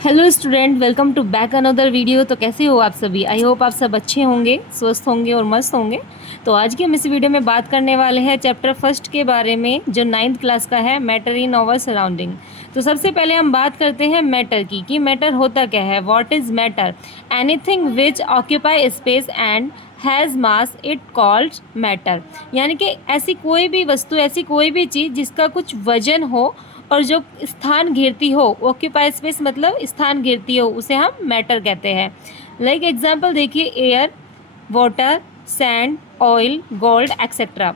Hello student, welcome to back another video. तो कैसे हो आप सभी? आई होप आप सब अच्छे होंगे, स्वस्थ होंगे और मस्त होंगे। तो आज की हम इस वीडियो में बात करने वाले हैं चैप्टर फर्स्ट के बारे में, जो 9th क्लास का है, मैटर इन आवर सराउंडिंग। तो सबसे पहले हम बात करते हैं मैटर की, कि मैटर होता क्या है। What is matter? Anything which occupy space and has mass, it called matter. यानी कि ऐसी कोई भी वस्तु, ऐसी कोई भी चीज़ जिसका कुछ वजन हो और जो स्थान घेरती हो, ऑक्यूपाई स्पेस मतलब स्थान घेरती हो, उसे हम मैटर कहते हैं। लाइक एग्जांपल देखिए, air, water, sand, oil, gold etcetera.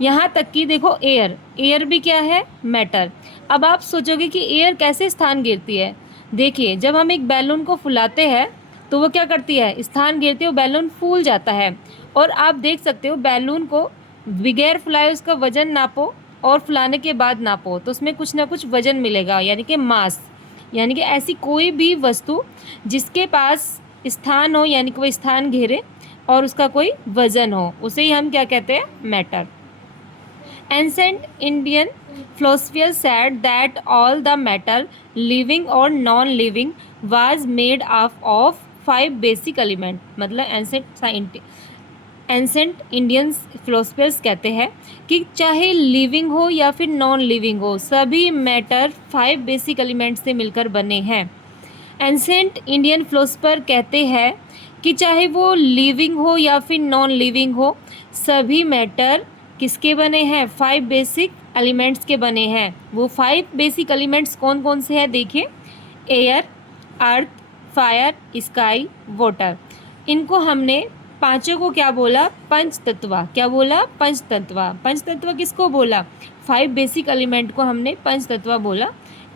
यहाँ तक कि देखो, एयर, एयर भी क्या है? मैटर। अब आप सोचोगे कि एयर कैसे स्थान घेरती है। देखिए, जब हम एक बैलून को फुलाते हैं तो वो क्या करती है? स्थान घेरती है, वो बैलून फूल जाता है। और आप देख सकते हो, बैलून को बगैर फुलाए उसका वजन नापो और फुलाने के बाद नापो तो उसमें कुछ ना कुछ वजन मिलेगा, यानी कि मास। यानी कि ऐसी कोई भी वस्तु जिसके पास स्थान हो, यानी कि वो स्थान घेरे और उसका कोई वजन हो, उसे ही हम क्या कहते हैं? Matter. Ancient Indian philosophers said that all the matter, living or non-living, was made up of 5 basic element। मतलब एंसेंट इंडियन फिलोसफर्स कहते हैं कि चाहे लिविंग हो या फिर नॉन लिविंग हो, सभी मैटर 5 बेसिक एलिमेंट से मिलकर बने हैं। एंसेंट इंडियन फिलोसफर कहते हैं कि चाहे वो लिविंग हो या फिर नॉन लिविंग हो, सभी मैटर किसके बने हैं? 5 बेसिक एलिमेंट्स के बने हैं। वो 5 बेसिक एलिमेंट्स कौन कौन से हैं? देखिए, air, earth, fire, sky, water. इनको हमने पांचों को क्या बोला? पंचतत्व। क्या बोला? पंचतत्व। पंचतत्व किसको बोला? 5 बेसिक एलिमेंट को हमने पंचतत्व बोला।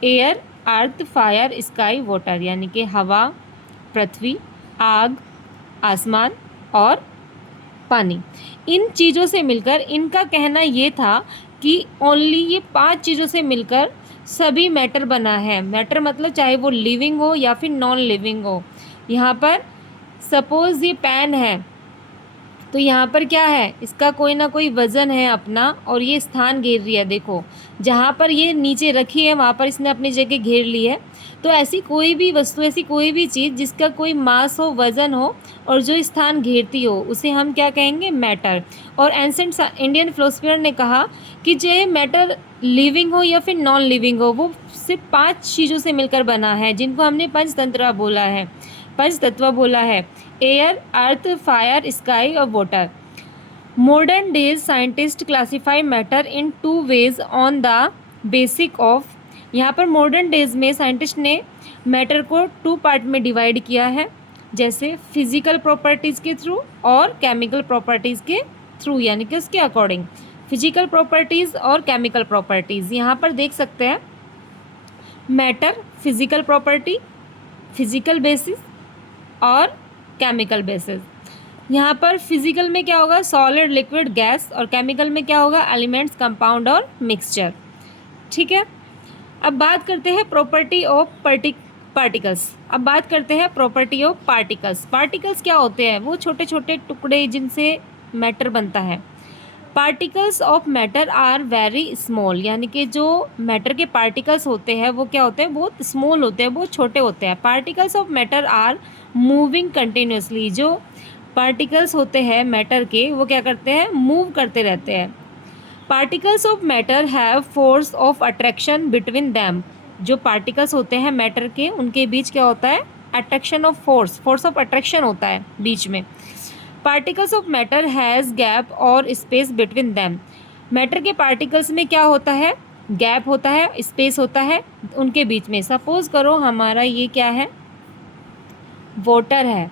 Air, earth, fire, sky, water, यानी कि हवा, पृथ्वी, आग, आसमान और पानी। इन चीज़ों से मिलकर इनका कहना ये था कि ओनली ये 5 चीज़ों से मिलकर सभी मैटर बना है। मैटर मतलब चाहे वो लिविंग हो या फिर नॉन लिविंग हो। यहाँ पर सपोज़ ये पेन है, तो यहाँ पर क्या है? इसका कोई ना कोई वज़न है अपना, और ये स्थान घेर रही है। देखो, जहाँ पर ये नीचे रखी है वहाँ पर इसने अपनी जगह घेर ली है। तो ऐसी कोई भी वस्तु, ऐसी कोई भी चीज़ जिसका कोई मास हो, वज़न हो और जो स्थान घेरती हो, उसे हम क्या कहेंगे? मैटर। और एंसेंट इंडियन फिलोसफर ने कहा कि चाहे मैटर लिविंग हो या फिर नॉन लिविंग हो, वो सिर्फ 5 चीज़ों से मिलकर बना है, जिनको हमने पंचतंत्र बोला है, पंचतत्व बोला है। एयर, अर्थ, फायर, स्काई और water. Modern days scientist classify matter in 2 ways on the basic of. यहाँ पर मॉडर्न डेज में साइंटिस्ट ने मैटर को 2 पार्ट में डिवाइड किया है, जैसे फिजिकल प्रॉपर्टीज़ के थ्रू और केमिकल प्रॉपर्टीज़ के थ्रू, यानी कि उसके अकॉर्डिंग। फिजिकल प्रॉपर्टीज़ और केमिकल प्रॉपर्टीज़, यहाँ पर देख सकते हैं matter, physical property, physical basis और केमिकल बेसिस। यहाँ पर फिजिकल में क्या होगा? सॉलिड, लिक्विड, गैस, और केमिकल में क्या होगा? एलिमेंट्स, कंपाउंड और मिक्सचर। ठीक है। अब बात करते हैं प्रॉपर्टी ऑफ पार्टिकल्स। अब बात करते हैं प्रॉपर्टी ऑफ पार्टिकल्स। पार्टिकल्स क्या होते हैं? वो छोटे छोटे टुकड़े जिनसे मैटर बनता है। Particles of matter are very small, यानी कि जो मैटर के पार्टिकल्स होते हैं वो क्या होते हैं? बहुत स्मॉल होते हैं, बहुत छोटे होते हैं। Particles of matter are moving continuously. जो पार्टिकल्स होते हैं मैटर के, वो क्या करते हैं? मूव करते रहते हैं। Particles of matter have force of attraction between them. जो पार्टिकल्स होते हैं मैटर के, उनके बीच क्या होता है? Attraction of force, force of attraction होता है बीच में। Particles of matter has gap और स्पेस बिटवीन दैम। मैटर के पार्टिकल्स में क्या होता है? गैप होता है, स्पेस होता है उनके बीच में। सपोज़ करो हमारा ये क्या है? वाटर है।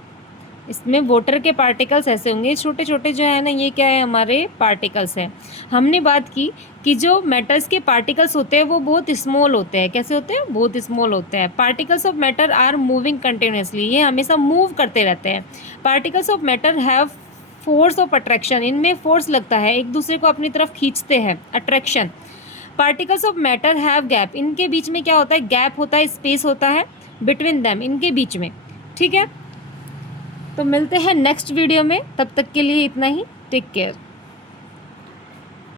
इसमें वाटर के पार्टिकल्स ऐसे होंगे, छोटे छोटे जो है ना, ये क्या है? हमारे पार्टिकल्स हैं। हमने बात की कि जो मेटल्स के पार्टिकल्स होते हैं वो बहुत स्मॉल होते हैं। कैसे होते हैं? बहुत स्मॉल होते हैं। Particles of matter are moving continuously, ये हमेशा मूव करते रहते हैं। Particles of matter have force of attraction, इनमें फोर्स लगता है, एक दूसरे को अपनी तरफ खींचते हैं, attraction. Particles of matter have gap, इनके बीच में क्या होता है? गैप होता है, स्पेस होता है बिटवीन दैम, इनके बीच में। ठीक है। तो मिलते हैं नेक्स्ट वीडियो में, तब तक के लिए इतना ही। Take care.